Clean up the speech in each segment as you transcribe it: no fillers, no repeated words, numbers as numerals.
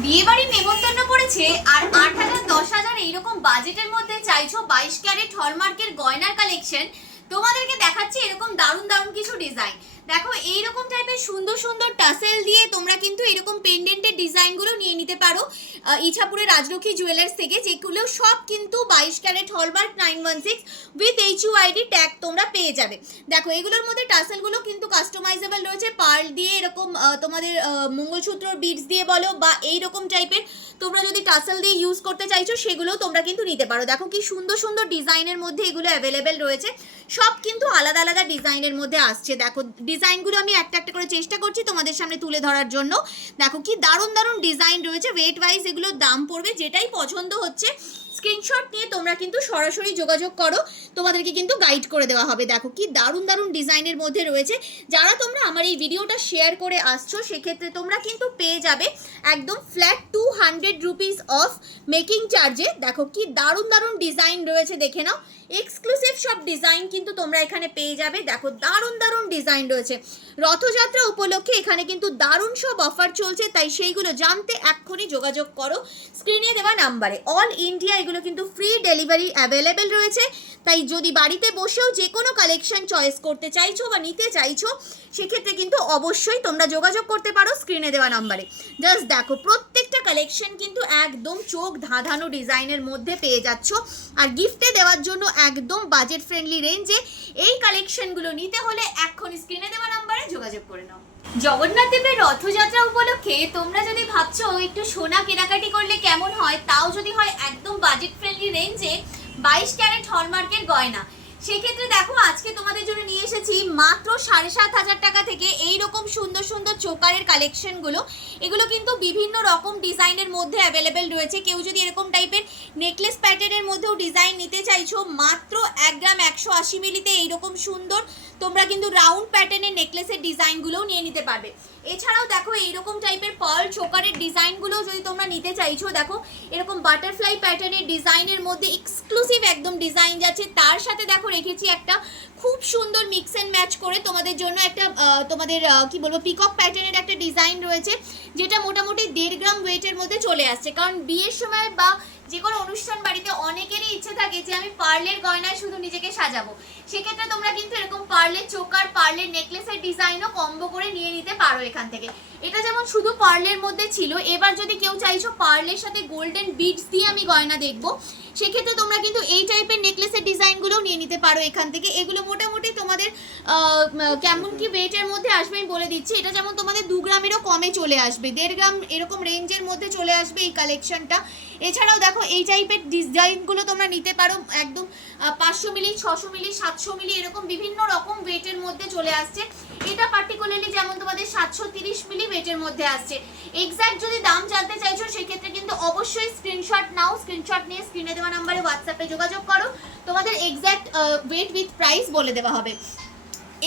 বিয়ে বাড়ির নেমন্তন্ন পড়েছে আর 8,000 10,000 এইরকম বাজেটের মধ্যে চাইছো 22 ক্যারেট হলমার্কের গয়নার কালেকশন। তোমাদেরকে দেখাচ্ছি এরকম দারুণ দারুণ কিছু ডিজাইন। দেখো এইরকম টাইপের সুন্দর সুন্দর টাসেল দিয়ে তোমরা কিন্তু এরকম পেন্ডেন্টের ডিজাইনগুলো নিয়ে নিতে পারো ইছাপুরের রাজলক্ষ্মী জুয়েলার্স থেকে, যেগুলো সব কিন্তু 22 carat hallmark 916 with HUID tag তোমরা পেয়ে যাবে। দেখো এগুলোর মধ্যে টাসেলগুলো কিন্তু কাস্টমাইজেবল রয়েছে, পার্ল দিয়ে এরকম তোমাদের মঙ্গলসূত্রর বিডস দিয়ে বলো বা এইরকম টাইপের তোমরা যদি টাসেল দিয়ে ইউজ করতে চাইছো সেগুলোও তোমরা কিন্তু নিতে পারো। দেখো কি সুন্দর সুন্দর ডিজাইনের মধ্যে এগুলো অ্যাভেলেবেল রয়েছে, সব কিন্তু আলাদা আলাদা ডিজাইনের মধ্যে আসছে। দেখো ডিজাইনগুলো আমি একটা একটা করে চেষ্টা করছি তোমাদের সামনে তুলে ধরার জন্য। দেখো কি দারুণ দারুণ ডিজাইন রয়েছে, ওয়েট ওয়াইজ এগুলোর দাম পড়বে, যেটাই পছন্দ হচ্ছে স্ক্রিনশট নিয়ে তোমরা কিন্তু সরাসরি যোগাযোগ করো, তোমাদেরকে কিন্তু গাইড করে দেওয়া হবে। দেখো কি দারুণ দারুণ ডিজাইনের মধ্যে রয়েছে। যারা তোমরা আমার এই ভিডিওটা শেয়ার করে আসছো সেক্ষেত্রে তোমরা কিন্তু পেয়ে যাবে একদম ফ্ল্যাট 200 রুপিস অফ মেকিং চার্জে। দেখো কি দারুণ দারুণ ডিজাইন রয়েছে, দেখে নাও। এক্সক্লুসিভ সব ডিজাইন কিন্তু তোমরা এখানে পেয়ে যাবে। দেখো দারুণ দারুণ ডিজাইন রয়েছে, রথযাত্রা উপলক্ষে এখানে কিন্তু দারুণ সব অফার চলছে, তাই সেইগুলো জানতে এক্ষুনি যোগাযোগ করো স্ক্রিনে দেওয়া নাম্বারে। অল ইন্ডিয়া এগুলো কিন্তু ফ্রি ডেলিভারি অ্যাভেলেবেল রয়েছে, তাই যদি বাড়িতে বসেও যে কোনো কালেকশন চয়েস করতে চাইছো বা নিতে চাইছো সেক্ষেত্রে কিন্তু অবশ্যই তোমরা যোগাযোগ করতে পারো স্ক্রিনে দেওয়া নাম্বারে। জাস্ট দেখো প্রত্যেকটা কালেকশন কিন্তু একদম চোখ ধাঁধানো ডিজাইনের মধ্যে পেয়ে যাচ্ছ, আর গিফটে দেওয়ার জন্য একদম বাজেট ফ্রেন্ডলি রেঞ্জে এই কালেকশনগুলো নিতে হলে এক্ষুনি স্ক্রিনে দেওয়া নাম্বারে যোগাযোগ করে নাও। জগন্নাথ দেবের রথযাত্রা উপলক্ষে তোমরা যদি ভাবছো একটু সোনা কেনাকাটি করলে কেমন হয়, তাও যদি হয় একদম বাজেট ফ্রেন্ডলি রেঞ্জে 22 ক্যারেট হলমার্কের গয়না, সেক্ষেত্রে দেখো আজকে তোমাদের জন্য নিয়ে এসেছি মাত্র 7,500 টাকা থেকে এইরকম সুন্দর সুন্দর চোকারের কালেকশনগুলো। এগুলো কিন্তু বিভিন্ন রকম ডিজাইনের মধ্যে অ্যাভেলেবেল রয়েছে। কেউ যদি এরকম টাইপের নেকলেস প্যাটার্নের মধ্যেও ডিজাইন নিতে চাইছো, মাত্র 1 গ্রাম 180 মিলিতে এইরকম সুন্দর তোমরা কিন্তু রাউন্ড প্যাটার্নের নেকলেসের ডিজাইনগুলোও নিয়ে নিতে পারবে। এছাড়াও দেখো এইরকম টাইপের পার্ল চোকারের ডিজাইনগুলো যদি তোমরা নিতে চাইছো, দেখো এরকম বাটারফ্লাই প্যাটার্নের ডিজাইনের মধ্যে এক্সক্লুসিভ একদম ডিজাইন যাচ্ছে। তার সাথে দেখো রেখেছি একটা খুব সুন্দর মিক্স অ্যান্ড ম্যাচ করে তোমাদের জন্য একটা তোমাদের কি বলবো পিকক প্যাটার্নের একটা ডিজাইন রয়েছে, যেটা মোটামুটি 1.5 গ্রাম ওয়েটের মধ্যে চলে আসছে। কারণ বিয়ের সময় বা যে কোনো অনুষ্ঠান বাড়িতে অনেকেরই ইচ্ছে থাকে যে আমি পার্লের গয়নায় শুধু নিজেকে সাজাবো, সেক্ষেত্রে তোমরা কিন্তু এরকম পার্লের চোকার পার্লের নেকলেসের ডিজাইনও কম্বো করে নিয়ে নিতে পারো এখান থেকে। এটা যেমন শুধু পার্লের মধ্যে ছিল, এবার যদি কেউ চাইছো পার্লের সাথে গোল্ডেন বিডস দিয়ে আমি গয়না দেখবো, সেক্ষেত্রে তোমরা কিন্তু এই টাইপের নেকলেসের ডিজাইনগুলোও নিয়ে নিতে পারো এখান থেকে। এগুলো মোটামুটি তোমাদের কেমন কি ওয়েটের মধ্যে আসবে আমি বলে দিচ্ছি। এটা যেমন তোমাদের 2 গ্রামেরও কমে চলে আসবে, 1.5 গ্রাম এরকম রেঞ্জের মধ্যে চলে আসবে এই কালেকশনটা। এছাড়াও দেখো এই টাইপের ডিজাইনগুলো তোমরা নিতে পারো একদম 500 মিলি 600 মিলি 700 মিলি এরকম বিভিন্ন রকম ওয়েটের মধ্যে চলে আসছে। এটা পার্টিকুলারলি যেমন তোমাদের 730 মিলি ওয়েটের মধ্যে আসছে। এক্স্যাক্ট যদি দাম জানতে চাইছো সেক্ষেত্রে কিন্তু অবশ্যই স্ক্রিনশট নাও, স্ক্রিনশট নিয়ে স্ক্রিনে দেওয়া নাম্বারে হোয়াটসঅ্যাপে যোগাযোগ করো, তোমাদের এক্স্যাক্ট ওয়েট উইথ প্রাইস বলে দেওয়া হবে।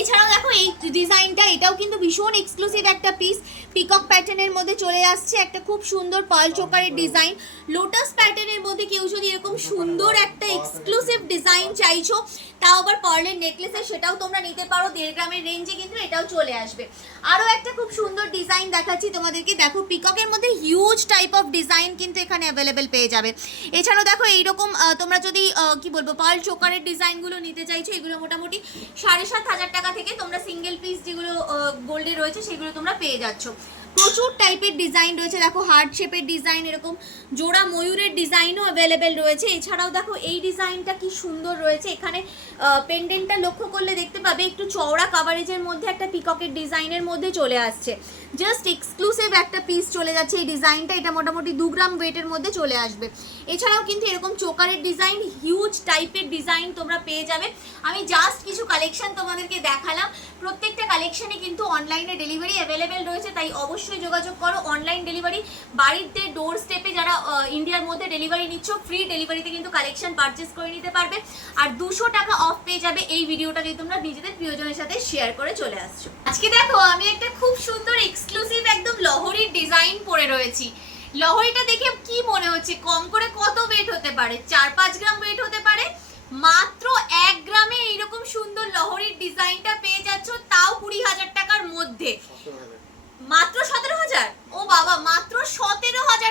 এছাড়াও দেখো এই ডিজাইনটা, এটাও কিন্তু ভীষণ এক্সক্লুসিভ একটা পিস, পিকক প্যাটার্নের মধ্যে চলে আসছে একটা খুব সুন্দর পার্ল চোকারের ডিজাইন। লোটাস প্যাটার্নের মধ্যে কেউ যদি এরকম সুন্দর একটা এক্সক্লুসিভ ডিজাইন চাইছো, তাও আবার পার্লের নেকলেসে, সেটাও তোমরা নিতে পারো। 1.5 গ্রামের রেঞ্জে কিন্তু এটাও চলে আসবে। আরও একটা খুব সুন্দর ডিজাইন দেখাচ্ছি তোমাদেরকে। দেখো পিককের মধ্যে হিউজ টাইপ অফ ডিজাইন কিন্তু এখানে অ্যাভেলেবেল পেয়ে যাবে। এছাড়াও দেখো এইরকম তোমরা যদি কি বলবো পার্ল চোকারের ডিজাইনগুলো নিতে চাইছো, এগুলো মোটামুটি 7,500 টাকা থেকে তোমরা সিঙ্গেল পিস যেগুলো গোল্ডে রয়েছে সেগুলো তোমরা পেয়ে যাচ্ছ। প্রচুর টাইপের ডিজাইন রয়েছে, দেখো হার্ট শেপের ডিজাইন, এরকম জোড়া ময়ূরের ডিজাইনও অ্যাভেলেবেল রয়েছে। এছাড়াও দেখো এই ডিজাইনটা কি সুন্দর রয়েছে, এখানে পেন্ডেন্টটা লক্ষ্য করলে দেখতে পাবে একটু চওড়া কাভারেজের মধ্যে একটা পিককের ডিজাইনের মধ্যে চলে আসছে। জাস্ট এক্সক্লুসিভ একটা পিস চলে যাচ্ছে এই ডিজাইনটা, এটা মোটামুটি 2 গ্রাম ওয়েটের মধ্যে চলে আসবে। এছাড়াও কিন্তু এরকম চোকারের ডিজাইন, হিউজ টাইপের ডিজাইন তোমরা পেয়ে যাবে। আমি জাস্ট কিছু কালেকশন তোমাদেরকে দেখালাম, প্রত্যেকটা কালেকশনে কিন্তু অনলাইনে ডেলিভারি অ্যাভেলেবেল রয়েছে, তাই অবশ্যই যোগাযোগ করো। অনলাইন ডেলিভারি বাড়িতে ডোর স্টেপে যারা ইন্ডিয়ার মধ্যে ডেলিভারি নিচ্ছ, ফ্রি ডেলিভারিতে কিন্তু কালেকশন পারচেস করে নিতে পারবে, আর 200 টাকা অফ পেয়ে যাবে এই ভিডিওটা যদি তোমরা নিজেদের প্রিয়জনের সাথে শেয়ার করে চলে আসছো। আজকে দেখো আমি একটা খুব সুন্দর এক্সক্লুসিভ একদম লহরির ডিজাইন পরে রয়েছি। লহরিটা দেখে কি মনে হচ্ছে কম করে কত ওয়েট হতে পারে? 4-5 গ্রাম ওয়েট হতে পারে। মাত্র 1 গ্রামে এইরকম সুন্দর লহরির ডিজাইনটা পেয়ে যাচ্ছ, তাও 20,000 টাকার মধ্যে। মাত্র 17,000? ও বাবা, মাত্র 17,000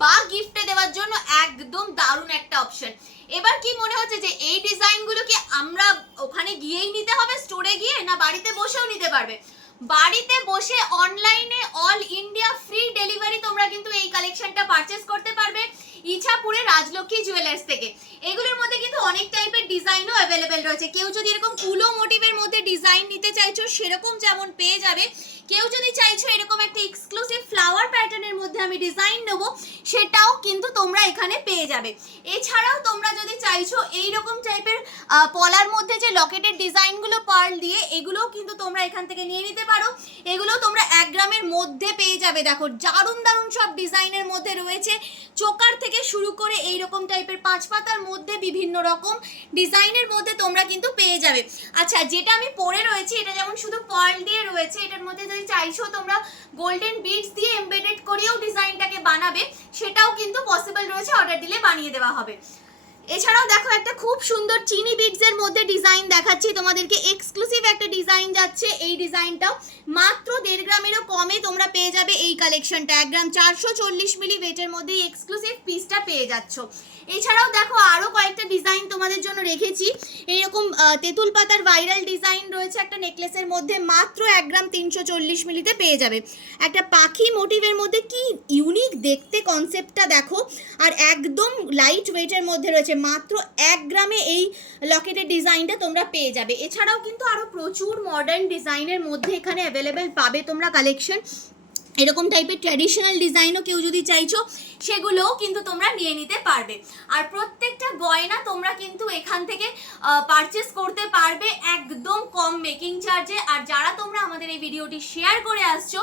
বা গিফটে দেওয়ার জন্য একদম দারুণ একটা অপশন। এবার কি মনে হচ্ছে যে এই ডিজাইনগুলো কি আমরা ওখানে গিয়েই নিতে হবে, স্টোরে গিয়ে, না বাড়িতে বসেও নিতে পারবে? বাড়িতে বসে অনলাইনে অল ইন্ডিয়া ফ্রি ডেলিভারি তোমরা কিন্তু এই কালেকশনটা পারচেস করতে পারবে ইছাপুরে রাজলক্ষ্মী জুয়েলার্স থেকে। এগুলোর মধ্যে কিন্তু অনেক টাইপের ডিজাইনও অ্যাভেলেবেল রয়েছে। কেউ যদি এরকম কুলো মোটিভের মধ্যে ডিজাইন নিতে চাইছো সেরকম যেমন পেয়ে যাবে, কেউ যদি চাইছো এরকম একটা এক্সক্লুসিভ ফ্লাওয়ার প্যাটার্নের মধ্যে আমি ডিজাইন নেবো সেটাও কিন্তু তোমরা এখানে পেয়ে যাবে। এছাড়াও তোমরা যদি চাইছো এইরকম টাইপের পলার মধ্যে যে লকেটের ডিজাইনগুলো পার্ল দিয়ে, এগুলোও কিন্তু তোমরা এখান থেকে নিয়ে নিতে পারো। এগুলো তোমরা 1 গ্রামের মধ্যে পেয়ে যাবে। দেখো দারুণ দারুণ সব ডিজাইনের মধ্যে রয়েছে, চোকার থেকে শুরু করে এইরকম টাইপের 5 পাতার মধ্যে বিভিন্ন রকম ডিজাইনের মধ্যে তোমরা কিন্তু পেয়ে যাবে। আচ্ছা, যেটা আমি পরে রয়েছে এটা যেমন শুধু পার্ল দিয়ে রয়েছে, এটার মধ্যে যদি চাইছো তোমরা গোল্ডেন বিডস দিয়ে এমবেডেড করেও ডিজাইনটাকে বানাবে, সেটাও কিন্তু পসিবল রয়েছে, অর্ডার দিলে বানিয়ে দেওয়া হবে। এছাড়াও দেখো একটা খুব সুন্দর চিনি বিডস এর মধ্যে ডিজাইন দেখাচ্ছি তোমাদেরকে, এক্সক্লুসিভ একটা ডিজাইন যাচ্ছে। এই ডিজাইনটাও মাত্র 1.5 গ্রামেরও কমে তোমরা পেয়ে যাবে এই কালেকশনটা। 1 গ্রাম 440 মিলি ওয়েটের মধ্যে এই এক্সক্লুসিভ পিসটা পেয়ে যাচ্ছ। এছাড়াও দেখো আরো কয়েকটা ডিজাইন তোমাদের জন্য রেখেছি। এইরকম তেঁতুল পাতার ভাইরাল ডিজাইন রয়েছে একটা নেকলেসের মধ্যে, মাত্র 1 গ্রাম 340 মিলিতে পেয়ে যাবে। একটা পাখি মোটিভের মধ্যে কি ইউনিক দেখতে কনসেপ্টটা দেখো, আর একদম লাইট ওয়েটের মধ্যে রয়েছে, মাত্র 1 গ্রামে এই লকেটের ডিজাইনটা তোমরা পেয়ে যাবে। এছাড়াও কিন্তু আরো প্রচুর মডার্ন ডিজাইনের মধ্যে এখানে অ্যাভেলেবেল পাবে তোমরা কালেকশন। এরকম টাইপের ট্র্যাডিশনাল ডিজাইনও কেউ যদি চাইছো সেগুলোও কিন্তু তোমরা নিয়ে নিতে পারবে। আর প্রত্যেকটা গয়না তোমরা কিন্তু এখান থেকে পারচেস করতে পারবে একদম কম মেকিং চার্জে। আর যারা তোমরা আমাদের এই ভিডিওটি শেয়ার করে আসছো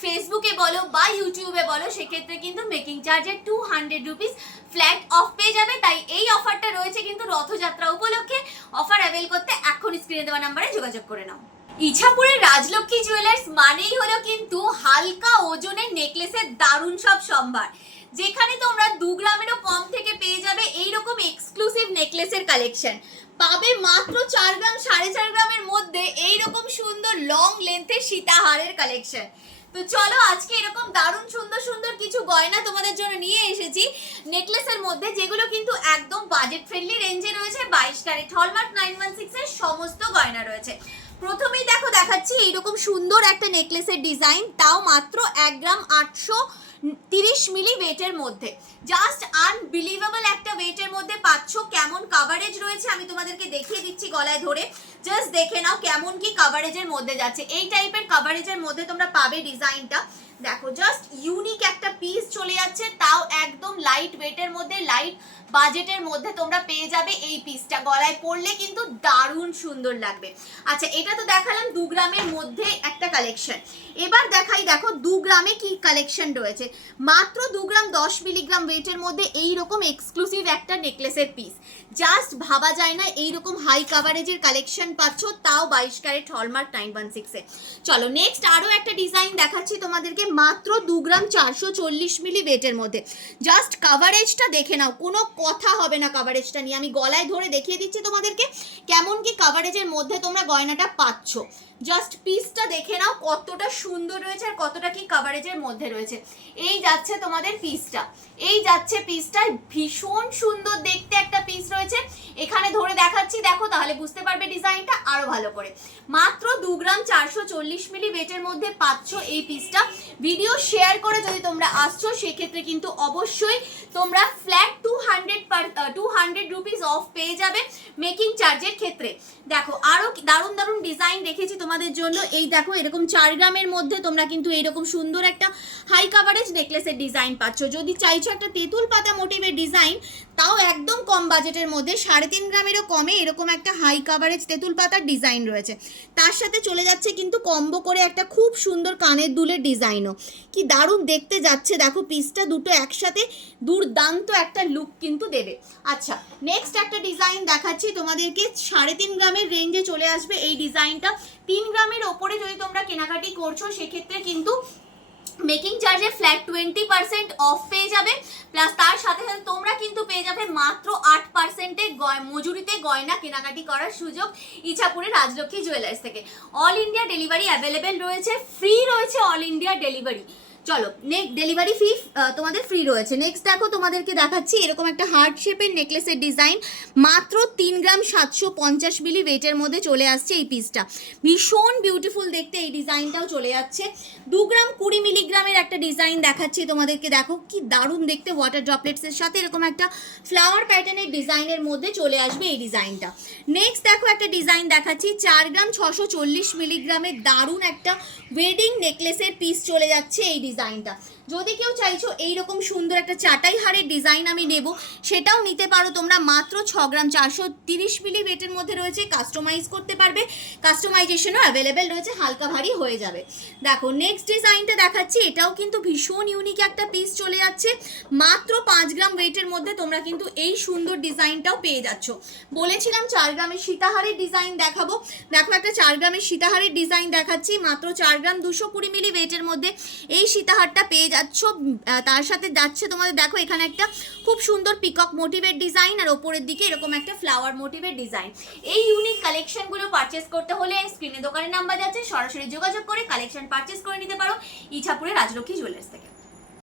ফেসবুকে বলো বা ইউটিউবে বলো, সেক্ষেত্রে কিন্তু মেকিং চার্জের 200 রুপিস ফ্ল্যাট অফ পেয়ে যাবে। তাই এই অফারটা রয়েছে কিন্তু রথযাত্রা উপলক্ষে। অফার অ্যাভেল করতে এখন স্ক্রিনে দেওয়া নাম্বারে যোগাযোগ করে নাও। ইছাপুরের রাজলক্ষ্মী জুয়েলার্স মানেই হলো কিন্তু হালকা ওজনের নেকলেসের দারুণ সব সম্ভার, যেখানে তোমরা 2 গ্রামেরও কম থেকে পেয়ে যাবে এইরকম এক্সক্লুসিভ নেকলেসের কালেকশন। পাবে মাত্র 4 গ্রাম 4.5 গ্রামের মধ্যে এইরকম সুন্দর লং লেন্থের সীতাহারের কালেকশন। তো চলো আজকে এরকম দারুণ সুন্দর সুন্দর কিছু গয়না তোমাদের জন্য নিয়ে এসেছি নেকলেসের মধ্যে, যেগুলো কিন্তু একদম বাজেট ফ্রেন্ডলি রেঞ্জে রয়েছে। 22 ক্যারেট হলমার্ক 916 এর সমস্ত গয়না রয়েছে। প্রথমেই দেখো দেখাচ্ছি এইরকম সুন্দর একটা নেকলেসের ডিজাইন, তাও মাত্র 1 গ্রাম 830 মিলি ওয়েটের মধ্যে। জাস্ট আনবিলিভেবল একটা ওয়েটের মধ্যে পাচ্ছ। কেমন কাভারেজ রয়েছে আমি তোমাদেরকে দেখিয়ে দিচ্ছি গলায় ধরে, জাস্ট দেখে নাও কেমন কি কাভারেজের মধ্যে যাচ্ছে। এই টাইপের কাভারেজের মধ্যে তোমরা পাবে ডিজাইনটা। দেখো জাস্ট ইউনিক একটা পিস চলে যাচ্ছে, তাও একদম লাইট ওয়েটের মধ্যে, লাইট বাজেটের মধ্যে তোমরা পেয়ে যাবে এই পিসটা। গলায় পরলে কিন্তু দারুণ সুন্দর লাগবে। আচ্ছা, এটা তো দেখালাম 2 গ্রামের মধ্যে একটা কালেকশন। এবার দেখাই দেখো 2 গ্রামে কি কালেকশন রয়েছে। মাত্র 2 গ্রাম 10 মিলিগ্রাম ওয়েটের মধ্যে এইরকম এক্সক্লুসিভ একটা নেকলেসের পিস। জাস্ট ভাবা যায় না এইরকম হাই কাভারেজের কালেকশন পাচ্ছ, তাও 22 ক্যারেট হলমার্ক 916 এ। চলো নেক্সট আরো একটা ডিজাইন দেখাচ্ছি তোমাদেরকে, মাত্র 2 গ্রাম 440 মিলি ওয়েটের মধ্যে। জাস্ট কাভারেজটা দেখে নাও, কোনো কথা হবে না কাভারেজটা নিয়ে। আমি গলায় ধরে দেখিয়ে দিচ্ছি তোমাদেরকে কেমন কি কাভারেজের মধ্যে তোমরা গয়নাটা পাচ্ছ। জাস্ট পিসটা দেখে নাও কতটা সুন্দর রয়েছে আর কতটা কি কাভারেজের মধ্যে রয়েছে। এই যাচ্ছে তোমাদের পিসটা, এই যাচ্ছে পিসটা, ভীষণ সুন্দর দেখতে একটা পিস রয়েছে। এখানে ধরে দেখাচ্ছি দেখো, তাহলে বুঝতে পারবে ডিজাইনটা আরো ভালো করে। মাত্র 2 গ্রাম 440 মিলি ওয়েটের মধ্যে পাচ্ছ এই পিসটা। ভিডিও শেয়ার করে যদি তোমরা আসছো সেক্ষেত্রে কিন্তু অবশ্যই তোমরা ফ্ল্যাট 200 রুপিস অফ পেয়ে যাবে মেকিং চার্জের ক্ষেত্রে। দেখো আরো দারুণ দারুণ ডিজাইন রেখেছি তোমাদের জন্য। এই দেখো এরকম 4 গ্রামের মধ্যে তোমরা কিন্তু এইরকম সুন্দর একটা হাই কাভারেজ নেকলেসের ডিজাইন পাচ্ছ। যদি চাইছো একটা তেঁতুল পাতা মোটিভের ডিজাইন, তাও একদম কম বাজেটের মধ্যে 3.5 গ্রামেরও কমে এরকম একটা হাই কাভারেজ তেঁতুল পাতার ডিজাইন রয়েছে। তার সাথে চলে যাচ্ছে কিন্তু কম্বো করে একটা খুব সুন্দর কানের দুলের ডিজাইনও, কি দারুণ দেখতে যাচ্ছে। দেখো পিসটা দুটো একসাথে দুর্দান্ত একটা লুক কিন্তু দেবে। আচ্ছা নেক্সট একটা ডিজাইন দেখাচ্ছি তোমাদেরকে, 3.5 গ্রামের রেঞ্জে চলে আসবে এই ডিজাইনটা। 3 গ্রামের ওপরে যদি তোমরা কেনাকাটি করছো সেক্ষেত্রে কিন্তু মেকিং চার্জে ফ্ল্যাট 20% অফ পেয়ে যাবে। প্লাস তার সাথে সাথে তোমরা কিন্তু পেয়ে যাবে মাত্র 8% মজুরিতে গয়না কেনাকাটি করার সুযোগ ইছাপুরের রাজলক্ষ্মী জুয়েলার্স থেকে। অল ইন্ডিয়া ডেলিভারি অ্যাভেলেবেল রয়েছে, ফ্রি রয়েছে অল ইন্ডিয়া ডেলিভারি। চলো নেক্সট ডেলিভারি ফি তোমাদের ফ্রি রয়েছে। নেক্সট দেখো তোমাদেরকে দেখাচ্ছি এরকম একটা হার্ট শেপের নেকলেসের ডিজাইন, মাত্র 3 গ্রাম 750 মিলি ওয়েটের মধ্যে চলে আসছে এই পিসটা। ভীষণ বিউটিফুল দেখতে এই ডিজাইনটাও চলে যাচ্ছে। 2 গ্রাম 20 মিলিগ্রামের একটা ডিজাইন দেখাচ্ছি তোমাদেরকে, দেখো কি দারুণ দেখতে, ওয়াটার ড্রপলেটসের সাথে এরকম একটা ফ্লাওয়ার প্যাটার্নের ডিজাইনের মধ্যে চলে আসবে এই ডিজাইনটা। নেক্সট দেখো একটা ডিজাইন দেখাচ্ছি 4 গ্রাম 640 মিলিগ্রামের দারুণ একটা ওয়েডিং নেকলেসের পিস চলে যাচ্ছে এই ডিজাইনটা। যদি কেউ চাইছো এইরকম সুন্দর একটা চাটাই হারের ডিজাইন আমি নেব, সেটাও নিতে পারো তোমরা। মাত্র 6 গ্রাম 430 মিলি ওয়েটের মধ্যে রয়েছে, কাস্টমাইজ করতে পারবে, কাস্টমাইজেশনও অ্যাভেলেবেল রয়েছে, হালকা ভারী হয়ে যাবে। দেখো নেক্সট ডিজাইনটা দেখাচ্ছি, এটাও কিন্তু ভীষণ ইউনিক একটা পিস চলে যাচ্ছে। মাত্র 5 গ্রাম ওয়েটের মধ্যে তোমরা কিন্তু এই সুন্দর ডিজাইনটাও পেয়ে যাচ্ছ। বলেছিলাম 4 গ্রামের সীতাহারের ডিজাইন দেখাবো, দেখো একটা 4 গ্রামের সীতাহারের ডিজাইন দেখাচ্ছি, মাত্র 4 গ্রাম 220 মিলি ওয়েটের মধ্যে এই সীতাহারটা পেয়ে যাচ্ছ। তার সাথে যাচ্ছে তোমাদের দেখো এখানে একটা খুব সুন্দর পিকক মোটিভের ডিজাইন, আর ওপরের দিকে এরকম একটা ফ্লাওয়ার মোটিভের ডিজাইন। এই ইউনিক কালেকশনগুলো পারচেস করতে হলে স্ক্রিনে দোকানের নাম্বার যাচ্ছে, সরাসরি যোগাযোগ করে কালেকশন পারচেস করে নিতে পারো ইছাপুরের রাজলক্ষ্মী জুয়েলার্স থেকে।